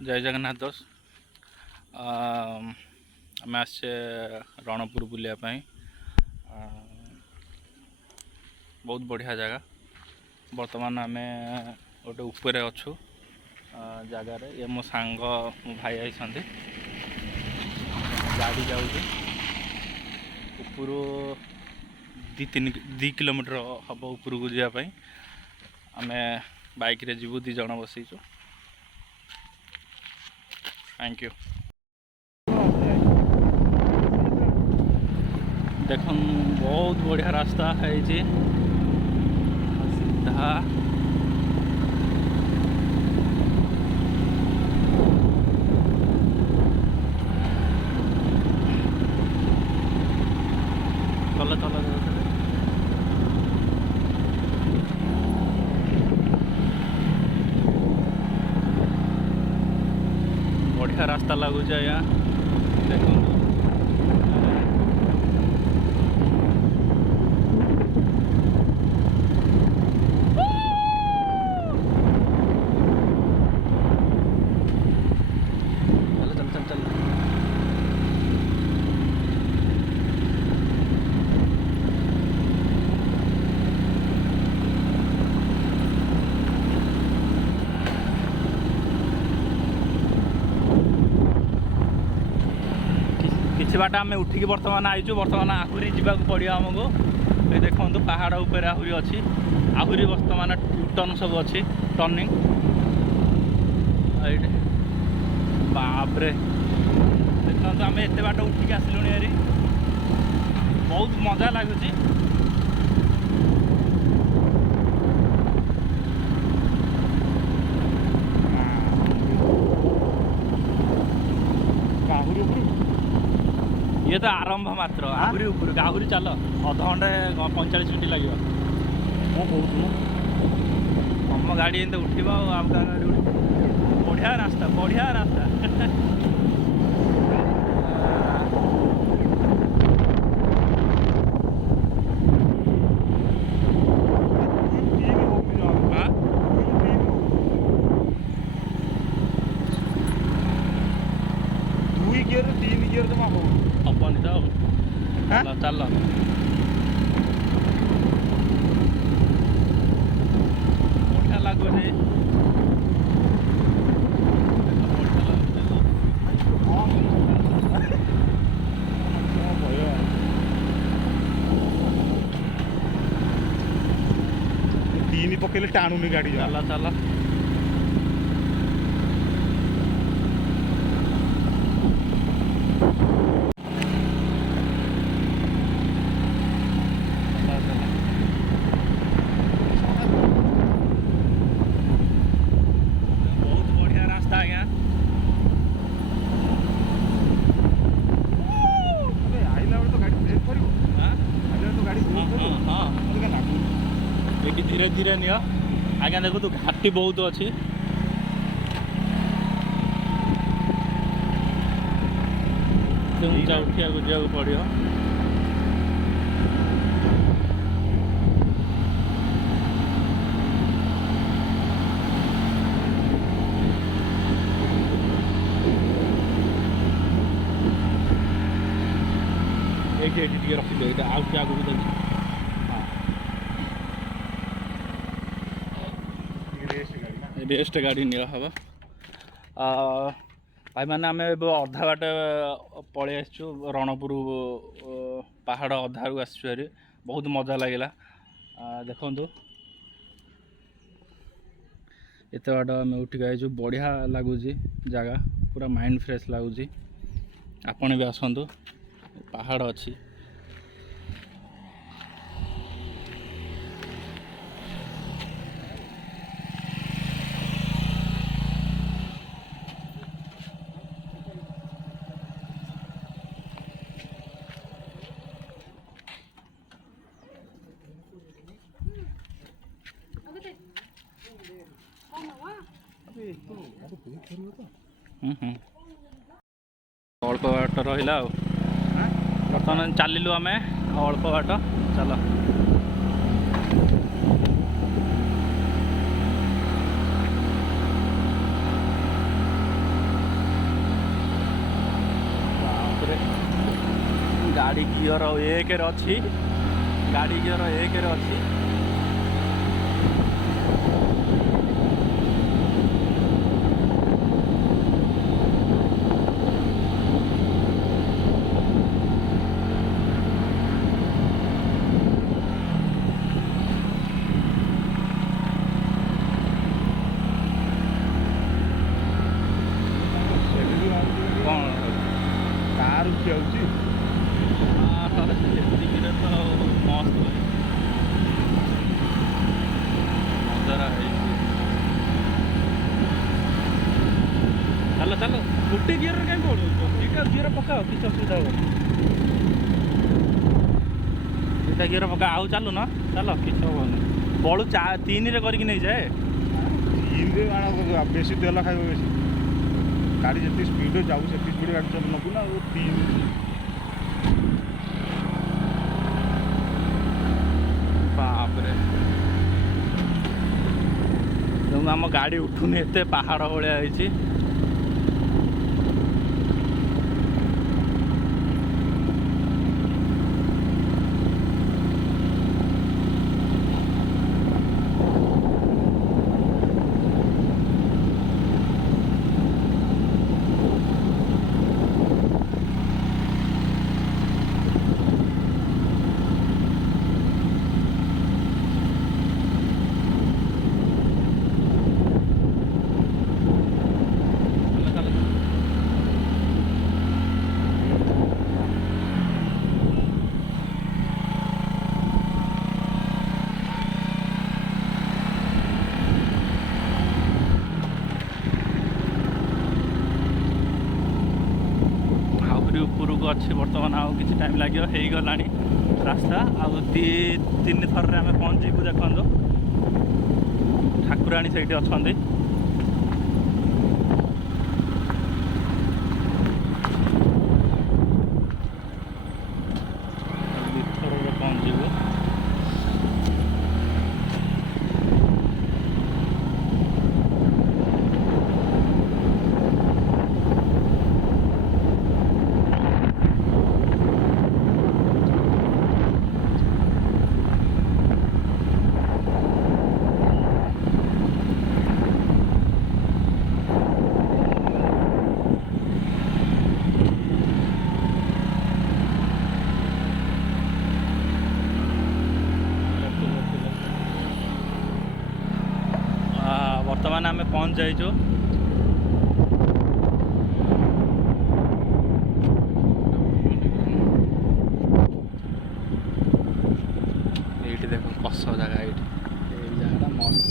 जय जगन्नाथ दोस्त आम आसे रणपुर बुलायापाई बहुत बढ़िया जगह। बर्तमान आम गोटे ऊपर अच्छु जगार ये मो सांग मो भाई आई गाड़ी जाऊँ ऊपर 2 किलोमीटर हम ऊपर को जावाई आम बाइक रे जीवु 2 जन बसईचु। Thank you. देख बहुत बढ़िया रास्ता है सीधा चल चल बढ़िया रास्ता लगुच आज्ञा देखो किसी बाट आम उठिक बर्तमान आईचु। बर्तमान आहरी जावाक पड़ो आमको। ये देखो पहाड़ उपर आहरी अच्छी आहरी बर्तमान टर्न सब अच्छी टर्निंग बापरे देखो आम एत बाट उठिक आसलुଣି यारी बहुत मजा लगुच। ये तो आरंभ मात्र आहरी ऊपर आहरी चल अध घंटे 45 मिनट लगे तुम गाड़ी एंत उठा आम गाड़ी बढ़िया रास्ता बढ़िया रास्ता हबनी तो चल चल बढ़िया लगुच तीन पकड़े टाणुनी गाड़ी चल चल धीरे धीरे नियो आज्ञा देखो तो घाटी बहुत अच्छी ऊंचा उठिया जावाक पड़ो। ये रखी दे आगू रेस्ट गाड़ी निया हवा भाई मैंने आम अधा बाट पलि आसचु रणपुर पहाड़ अधारू आसचु बहुत मजा लगे देखु एत बाट आम उठिक आईचु बढ़िया लगुच जगह पूरा माइंड फ्रेश लगुच। आपण भी आसतु पहाड़ अच्छी अल्प बाट रहा बर्तमान चलिलु आम अल्प बाट चल गाड़ी गियर एक अच्छी गाड़ी गियर एक अच्छी कौन कार ଉଠି ଯାଉଛି ସେତିକିରେ ତ ମସ୍ତ ଭାଇ ମଜାରା ହେଇଛି। ଚାଲ ଚାଲ ଗୋଟେ ଗିଅରରେ କାହିଁ ପଡ଼ୁଛ ଦୁଇଟା ଗିଅର ପକାଅ କିଛି ଅସୁବିଧା ହେବନି ଦୁଇଟା ଗିଅର ପକା ଆଉ ଚାଲୁ ନା ଚାଲ କିଛି ହେବନି ବଳୁ ତିନିରେ କରିକି ନେଇଯାଏ ତିନିରେ ବେଶୀ ତେଲ ଖାଇବ ବେଶୀ ଗାଡ଼ି ଯେତିକି ସ୍ପିଡ଼ରେ ଯାଉ ସେତିକି ସ୍ପିଡ଼ରେ ଗାଡ଼ି ଚଲ ନେବୁ ନା ଆଉ ତିନି ବାପରେ ଆମ ଗାଡ଼ି ଉଠୁନି ଏତେ ପାହାଡ଼ ଭଳିଆ ହେଇଛି। ଉପରକୁ ଅଛି ବର୍ତ୍ତମାନ ଆଉ କିଛି ଟାଇମ୍ ଲାଗିବ ହେଇଗଲାଣି ରାସ୍ତା ଆଉ ତିନି ଥରରେ ଆମେ ପହଞ୍ଚିବୁ। ଦେଖନ୍ତୁ ଠାକୁରାଣୀ ସେଇଠି ଅଛନ୍ତି ଦିଥରରେ ପହଞ୍ଚିବୁ। ବର୍ତ୍ତମାନ ଆମେ ପହଞ୍ଚି ଯାଇଛୁ ଏଇଠି ଦେଖ କଷ ଜାଗା ଏଇଠି ଏଇ ଜାଗାଟା ମସ୍ତ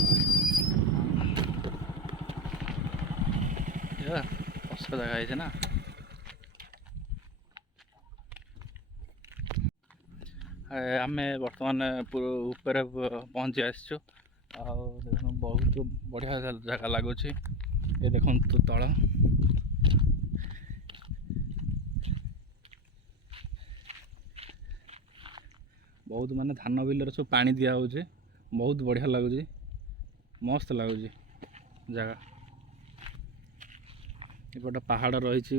କଷ ଜାଗା ହେଇଛି ନା। ଆମେ ବର୍ତ୍ତମାନ ଉପରେ ପହଞ୍ଚି ଆସିଛୁ ଆଉ ଦେଖନ୍ତୁ ବହୁତ ବଢ଼ିଆ ଜାଗା ଲାଗୁଛି ଏ ଦେଖନ୍ତୁ ତଳ ବହୁତ ମାନେ ଧାନ ବିଲରେ ସବୁ ପାଣି ଦିଆହେଉଛି ବହୁତ ବଢ଼ିଆ ଲାଗୁଛି ମସ୍ତ ଲାଗୁଛି ଜାଗା। ଏପଟେ ପାହାଡ଼ ରହିଛି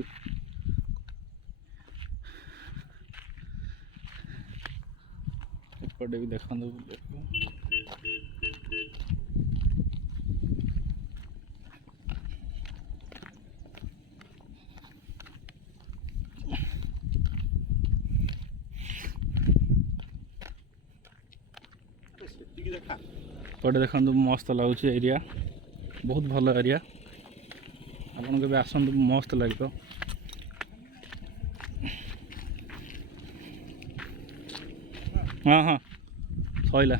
ଏପଟେ ବି ଦେଖନ୍ତୁ ଏପଟେ ଦେଖନ୍ତୁ ମସ୍ତ ଲାଗୁଛି ଏରିଆ ବହୁତ ଭଲ ଏରିଆ ଆପଣ କେବେ ଆସନ୍ତୁ ମସ୍ତ ଲାଗିବ। ହଁ ହଁ ସଇଲା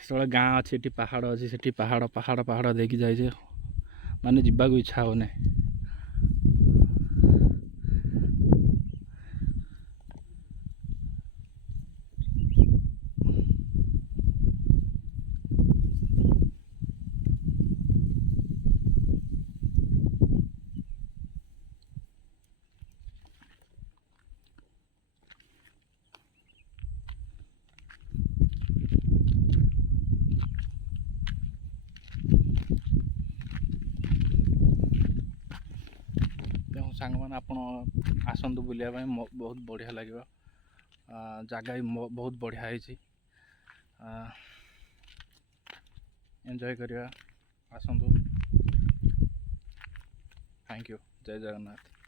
ସେତେବେଳେ ଗାଁ ଅଛି ଏଠି ପାହାଡ଼ ଅଛି ସେଠି ପାହାଡ଼ ପାହାଡ଼ ପାହାଡ଼ ଦେଇକି ଯାଇଛି ମାନେ ଯିବାକୁ ଇଚ୍ଛା ହେଉନି। ସାଙ୍ଗମାନେ ଆପଣ ଆସନ୍ତୁ ବୁଲିବା ପାଇଁ, ବହୁତ ବଢ଼ିଆ ଲାଗିବ। ଜାଗା ବି ବହୁତ ବଢ଼ିଆ ହେଇଛି, ଏନ୍ଜୟ କରିବା, ଆସନ୍ତୁ। ଥ୍ୟାଙ୍କ ୟୁ, ଜୟ ଜଗନ୍ନାଥ।